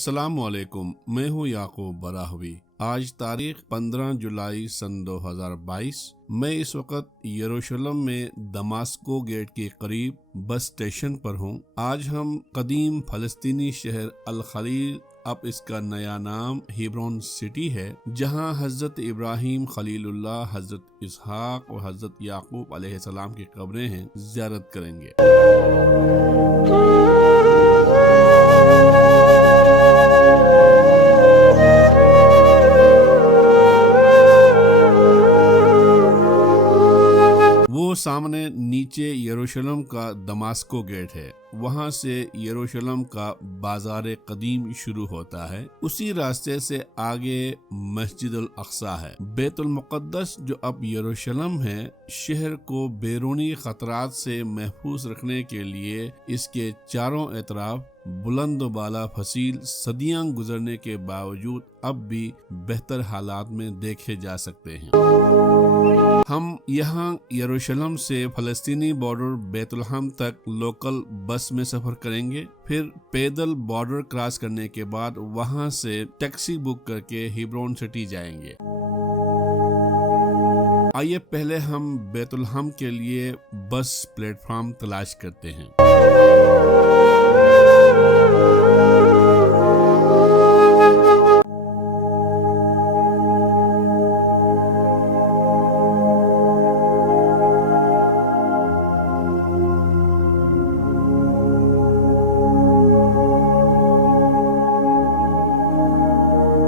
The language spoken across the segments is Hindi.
अस्सलामुअलैकुम, मैं हूँ याकूब बराहवी। आज तारीख 15 जुलाई सन 2022। मैं इस वक्त यरूशलेम में दमास्को गेट के करीब बस स्टेशन पर हूँ। आज हम कदीम फ़लस्तीनी शहर अल खलील, अब इसका नया नाम हिब्रोन सिटी है, जहाँ हज़रत इब्राहीम खलीलुल्लाह, हज़रत इसहाक और हज़रत याकूब अलैहिस्सलाम की कब्रें हैं, ज़ियारत करेंगे। वो सामने नीचे यरूशलेम का दमास्को गेट है, वहाँ से यरूशलेम का बाजार कदीम शुरू होता है। उसी रास्ते से आगे मस्जिद अल अक्सा है। बैतुल मुक़द्दस जो अब यरूशलेम है, शहर को बैरूनी खतरात से महफूज रखने के लिए इसके चारों एतराफ बुलंद बाला फसील सदियां गुजरने के बावजूद अब भी बेहतर हालात में देखे जा सकते हैं। हम यहाँ यरूशलेम से फ़लस्तीनी बॉर्डर बैतुलहम तक लोकल बस में सफर करेंगे, फिर पैदल बॉर्डर क्रॉस करने के बाद वहाँ से टैक्सी बुक करके हिब्रोन सिटी जाएंगे। आइए पहले हम बैतुलहम के लिए बस प्लेटफॉर्म तलाश करते हैं।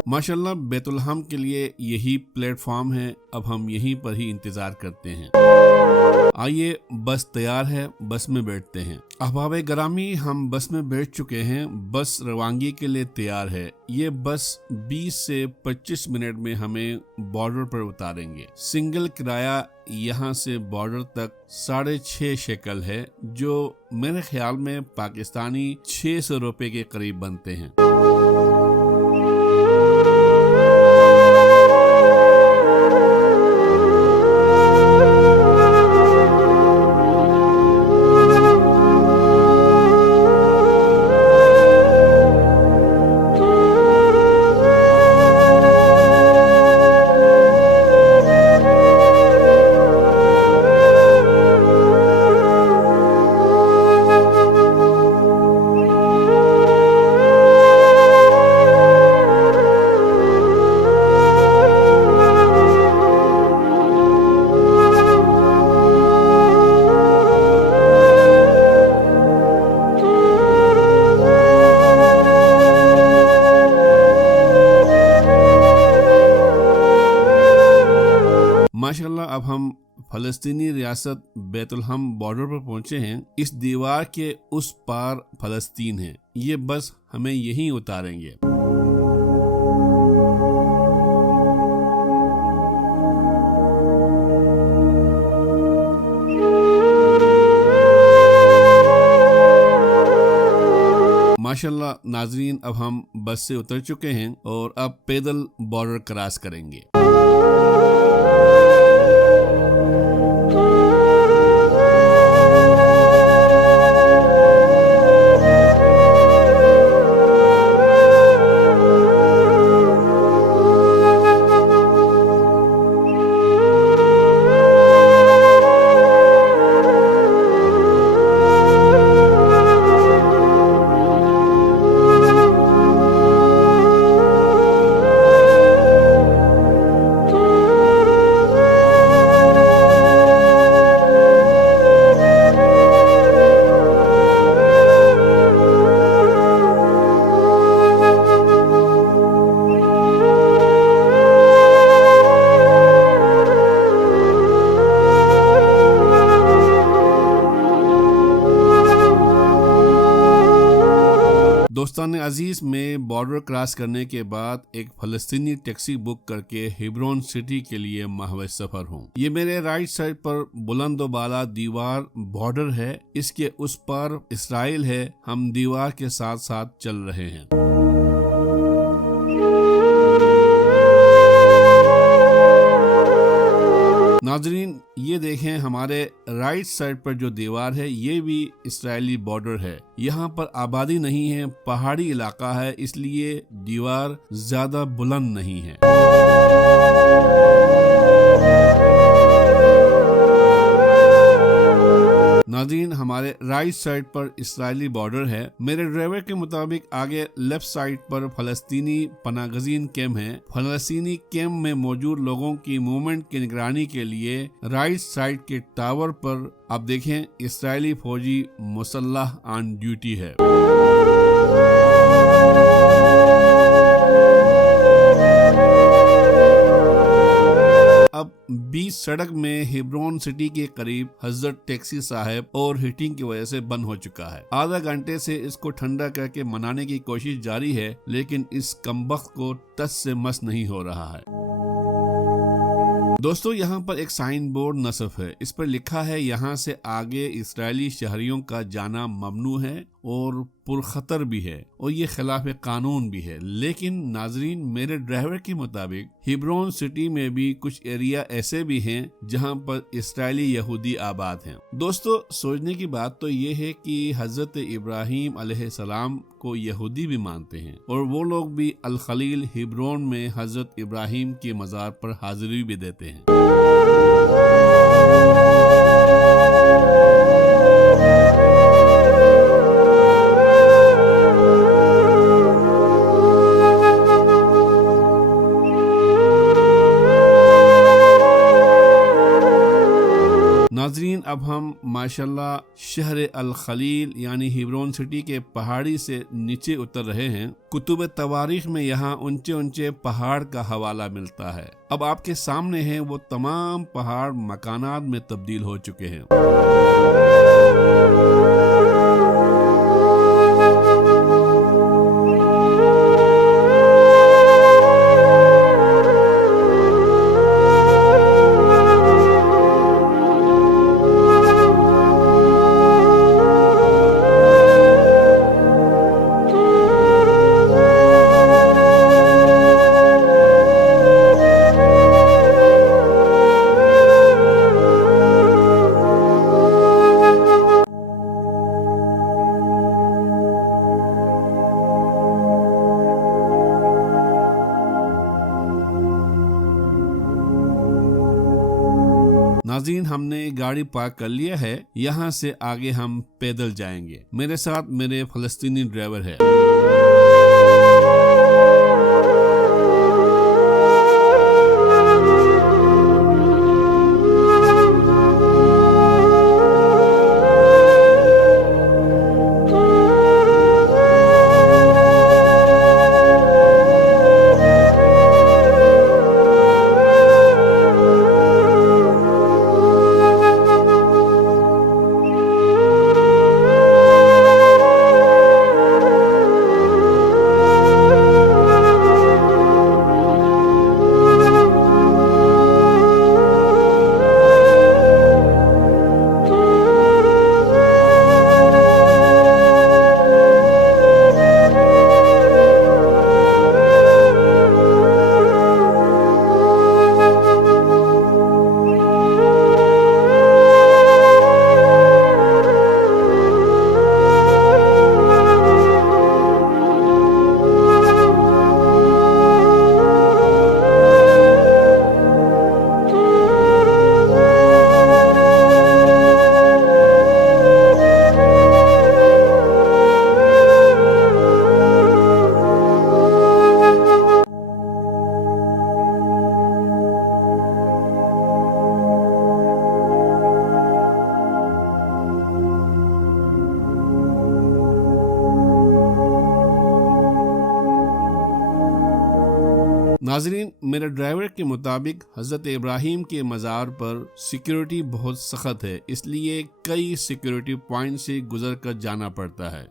माशाल्लाह बैतुलहम के लिए यही प्लेटफॉर्म है। अब हम यहीं पर ही इंतजार करते हैं। आइए, बस तैयार है, बस में बैठते हैं। अहबाब गरामी, हम बस में बैठ चुके हैं। बस रवानगी के लिए तैयार है। ये बस 20 से 25 मिनट में हमें बॉर्डर पर उतारेंगे। सिंगल किराया यहाँ से बॉर्डर तक 6.5 शेकल है, जो मेरे ख्याल में पाकिस्तानी 600 रुपए के करीब बनते हैं। माशाल्लाह, अब हम फ़लस्तीनी रियासत बैतुलहम बॉर्डर पर पहुंचे हैं। इस दीवार के उस पार फ़लस्तीन है। ये बस हमें यहीं उतारेंगे। माशाल्लाह नाजरीन, अब हम बस से उतर चुके हैं और अब पैदल बॉर्डर क्रॉस करेंगे। दोस्तान अजीज, में बॉर्डर क्रॉस करने के बाद एक फ़लस्तीनी टैक्सी बुक करके हिब्रोन सिटी के लिए महव सफर हूँ। ये मेरे राइट साइड पर बुलंद बाला दीवार बॉर्डर है, इसके उस पार इसराइल है। हम दीवार के साथ साथ चल रहे हैं। नाजरीन, ये देखें हमारे राइट साइड पर जो दीवार है ये भी इस्राएली बॉर्डर है। यहाँ पर आबादी नहीं है, पहाड़ी इलाका है, इसलिए दीवार ज्यादा बुलंद नहीं है। नाज़रीन, हमारे राइट साइड पर इस्राएली बॉर्डर है। मेरे ड्राइवर के मुताबिक आगे लेफ्ट साइड पर फलस्तीनी पनागजीन कैंप है। फलस्तीनी कैंप में मौजूद लोगों की मूवमेंट की निगरानी के लिए राइट साइड के टावर पर आप देखें इस्राएली फौजी मुसल्लह ऑन ड्यूटी है। अब बीच सड़क में हिब्रोन सिटी के करीब हजरत टैक्सी साहब और हीटिंग की वजह से बंद हो चुका है। आधा घंटे से इसको ठंडा करके मनाने की कोशिश जारी है, लेकिन इस कमबख्त को टस से मस नहीं हो रहा है। दोस्तों, यहाँ पर एक साइन बोर्ड नस्ब है। इस पर लिखा है यहाँ से आगे इस्राएली शहरियों का जाना ममनू है और पुरखतर भी है और ये खिलाफ कानून भी है। लेकिन नाजरीन, मेरे ड्राइवर के मुताबिक हिब्रोन सिटी में भी कुछ एरिया ऐसे भी हैं जहाँ पर इस्राएली यहूदी आबाद हैं। दोस्तों, सोचने की बात तो ये है कि हजरत इब्राहीम अलैहिस्सलाम को यहूदी भी मानते हैं और वो लोग भी अल खलील हिब्रोन में हजरत इब्राहीम के मज़ार पर हाजिरी भी देते हैं। नाजरीन, अब हम माशाल्लाह शहर अल खलील यानी हिब्रोन सिटी के पहाड़ी से नीचे उतर रहे हैं। कुतुब तवारीख में यहाँ ऊंचे ऊंचे पहाड़ का हवाला मिलता है। अब आपके सामने हैं वो तमाम पहाड़ मकानात में तब्दील हो चुके हैं। नाज़रीन, हमने गाड़ी पार्क कर लिया है। यहाँ से आगे हम पैदल जाएंगे। मेरे साथ मेरे फलस्तीनी ड्राइवर है। नाजरीन, मेरे ड्राइवर के मुताबिक हजरत इब्राहीम के मज़ार पर सिक्योरिटी बहुत सख्त है, इसलिए कई सिक्योरिटी पॉइंट से गुजर कर जाना पड़ता है।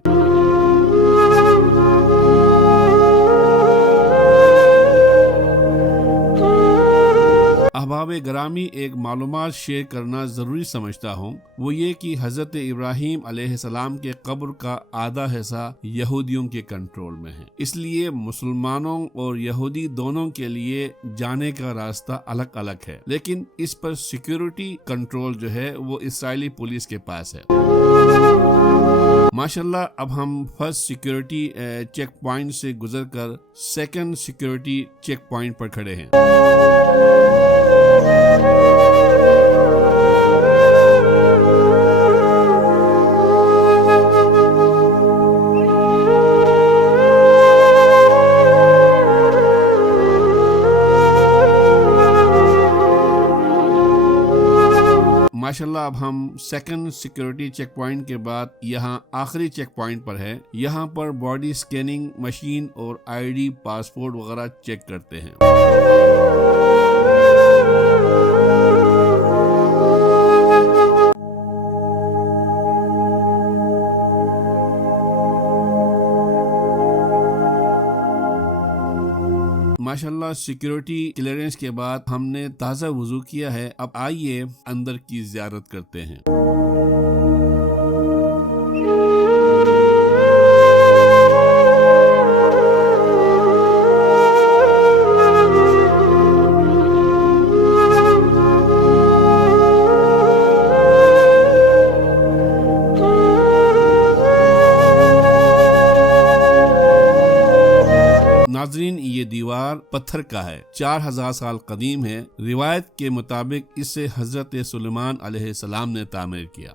अहबाब ग्रामी, एक मालूमात शेयर करना ज़रूरी समझता हूँ, वो ये कि हज़रत इब्राहीम अलैहिस्सलाम के कब्र का आधा हिस्सा यहूदियों के कंट्रोल में है, इसलिए मुसलमानों और यहूदी दोनों के लिए जाने का रास्ता अलग अलग है, लेकिन इस पर सिक्योरिटी कंट्रोल जो है वो इस्राएली पुलिस के पास है। माशाल्लाह, अब हम फर्स्ट सिक्योरिटी चेक पॉइंट से गुजरकर सेकंड सिक्योरिटी चेक पॉइंट पर खड़े हैं। माशाल्लाह, अब हम सेकंड सिक्योरिटी चेक पॉइंट के बाद यहाँ आखिरी चेक पॉइंट पर है। यहाँ पर बॉडी स्कैनिंग मशीन और आईडी, पासपोर्ट वगैरह चेक करते हैं। माशाल्लाह, सिक्योरिटी क्लियरेंस के बाद हमने ताज़ा वुज़ू किया है। अब आइए अंदर की ज़ियारत करते हैं। नाज़रीन, ये दीवार पत्थर का है, 4000 साल कदीम है। रिवायत के मुताबिक इसे हजरत सुलेमान अलैहिस्सलाम ने तामीर किया।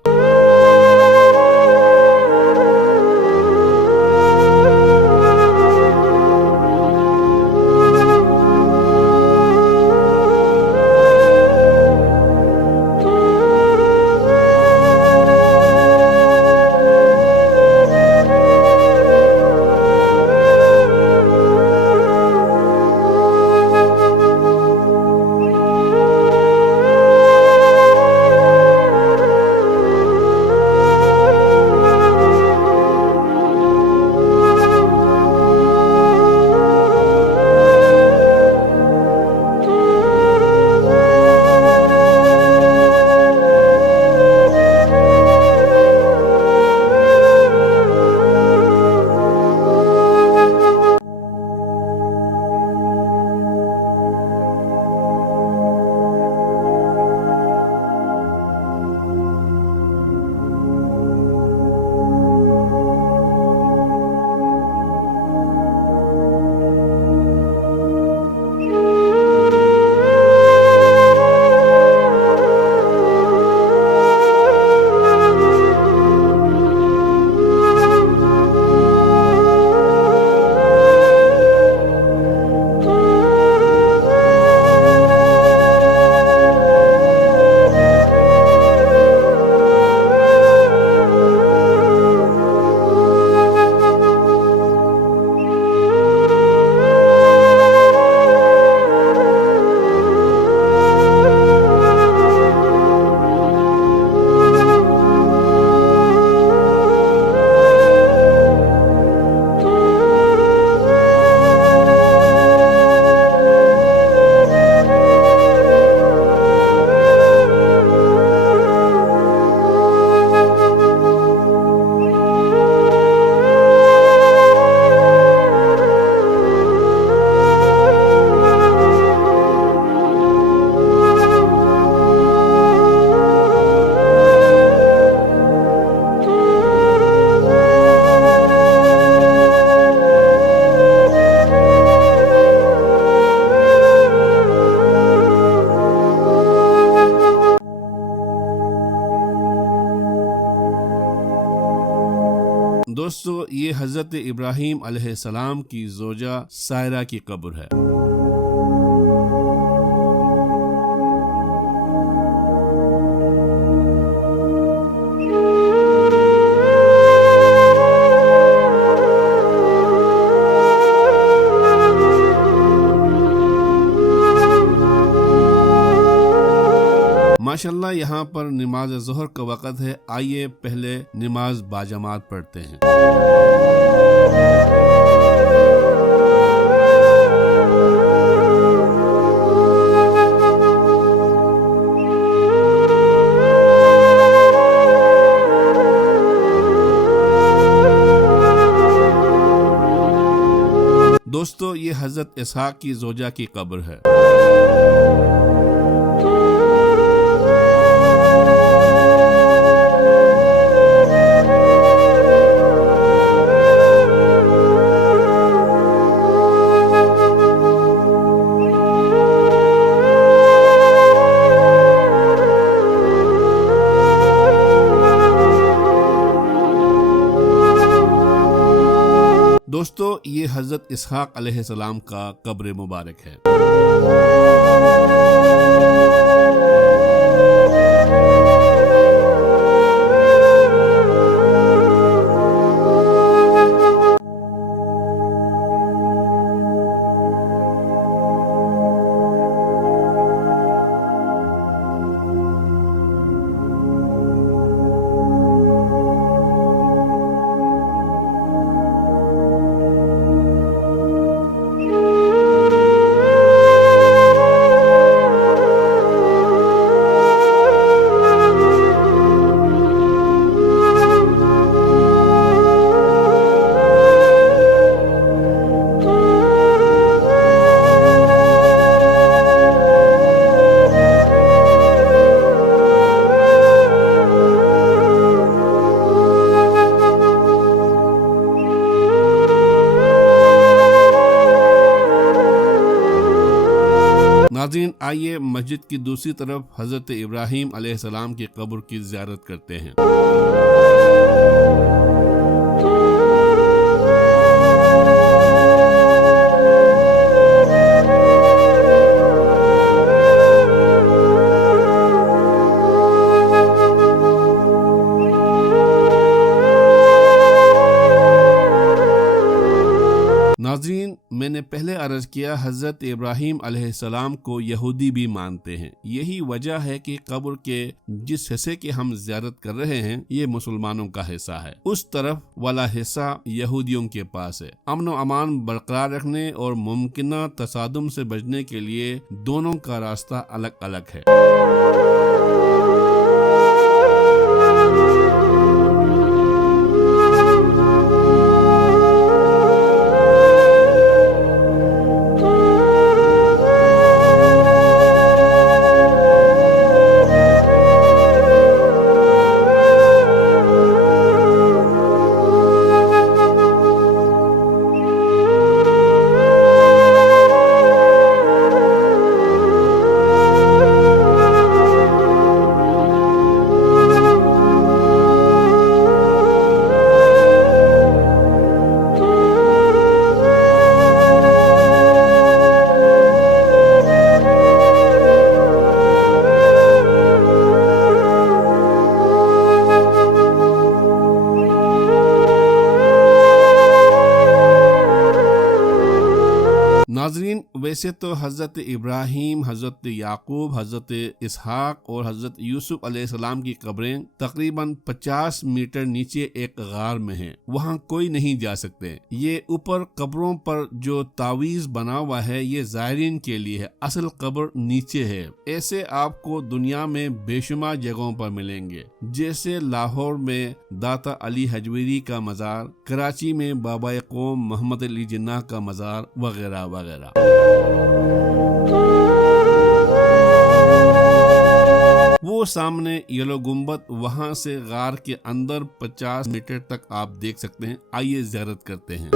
दोस्तों, ये हजरत इब्राहीम अलैहिस्सलाम की जोजा सायरा की कब्र है। माशाल्लाह, यहाँ पर नमाज ज़ोहर का वक़्त है। आइए पहले नमाज बाजमात पढ़ते हैं। ये हजरत इसहाक की जोजा की कब्र है। दोस्तों, ये हजरत इसहाक अलैहिस्सलाम का कब्र मुबारक है। नाज़रीन, आइए मस्जिद की दूसरी तरफ हजरत इब्राहीम अलैहिस्सलाम की कब्र की ज़ियारत करते हैं। नाज़रीन, मैंने पहले अर्ज किया हजरत इब्राहीम अलैहिस्सलाम को यहूदी भी मानते हैं। यही वजह है कि कब्र के जिस हिस्से की हम ज़ियारत कर रहे हैं ये मुसलमानों का हिस्सा है, उस तरफ वाला हिस्सा यहूदियों के पास है। अमन और अमान बरकरार रखने और मुमकिन तसादुम से बचने के लिए दोनों का रास्ता अलग अलग है। नाज़रीन, वैसे तो हज़रत इब्राहीम, हज़रत याकूब, हज़रत इसहाक और हज़रत यूसुफ अलैहिस्सलाम की कब्रें तकरीबन 50 मीटर नीचे एक गार में हैं। वहाँ कोई नहीं जा सकते। ये ऊपर कब्रों पर जो तावीज़ बना हुआ है ये ज़ायरीन के लिए है, असल कब्र नीचे है। ऐसे आपको दुनिया में बेशुमार जगहों पर मिलेंगे, जैसे लाहौर में दाता अली हजवीरी का मज़ार, कराची में बाबा कौम मोहम्मद अली जिन्ना का मज़ार वगैरह वगैरह। वो सामने येलो गुम्बद, वहां से गार के अंदर 50 मीटर तक आप देख सकते हैं। आइए ज़ियारत करते हैं।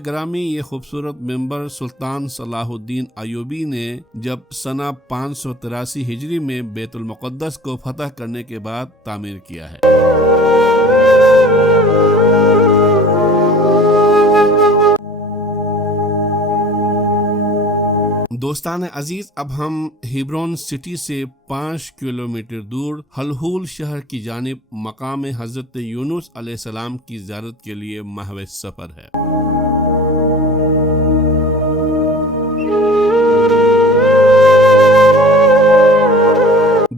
ग्रामी, ये खूबसूरत मेंबर सुल्तान सलाहुद्दीन अयूबी ने जब सना 583 हिजरी में बैतुल मुक़द्दस को फतह करने के बाद तामीर किया है। दोस्तान अजीज, अब हम हिब्रोन सिटी से 5 किलोमीटर दूर हलहूल शहर की जानिब मकाम हजरत यूनुस अलैहिस्सलाम की ज़ियारत के लिए महव सफर है।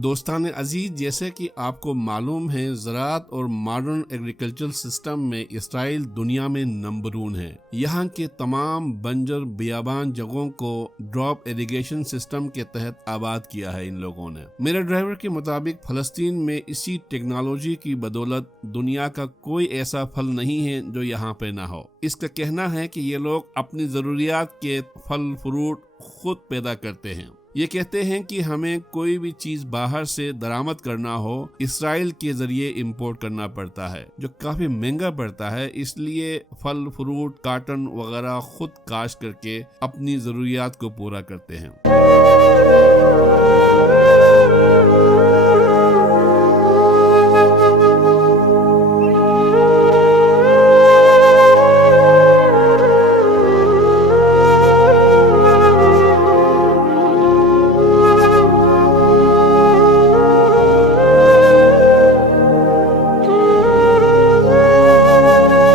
दोस्तान अजीज, जैसे कि आपको मालूम है, ज़राअत और मॉडर्न एग्रीकल्चरल सिस्टम में इसराइल दुनिया में नंबर 1 है। यहाँ के तमाम बंजर बियाबान जगहों को ड्रॉप इरिगेशन सिस्टम के तहत आबाद किया है इन लोगों ने। मेरे ड्राइवर के मुताबिक फ़लस्तीन में इसी टेक्नोलॉजी की बदौलत दुनिया का कोई ऐसा फल नहीं है जो यहाँ पे ना हो। इसका कहना है कि ये लोग अपनी ज़रूरियात के फल फ्रूट खुद पैदा करते हैं। ये कहते हैं कि हमें कोई भी चीज बाहर से दरामद करना हो, इसराइल के जरिए इंपोर्ट करना पड़ता है, जो काफी महंगा पड़ता है। इसलिए फल फ्रूट काटन वगैरह खुद काश्त करके अपनी जरूरियात को पूरा करते हैं।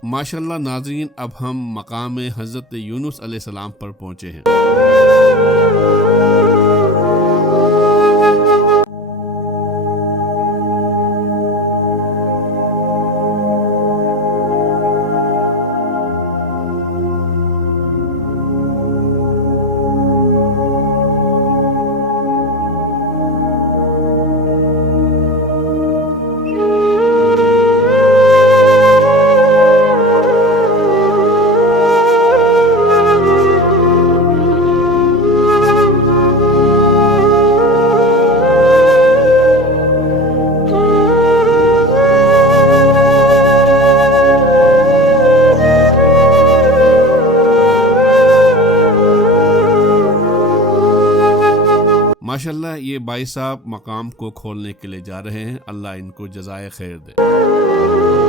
माशाअल्लाह नाज़रीन, अब हम मकाम हज़रत यूनुस अलैहिस्सलाम पर पहुँचे हैं। माशाअल्लाह, ये भाई साहब मकाम को खोलने के लिए जा रहे हैं। अल्लाह इनको जज़ाए खैर दे।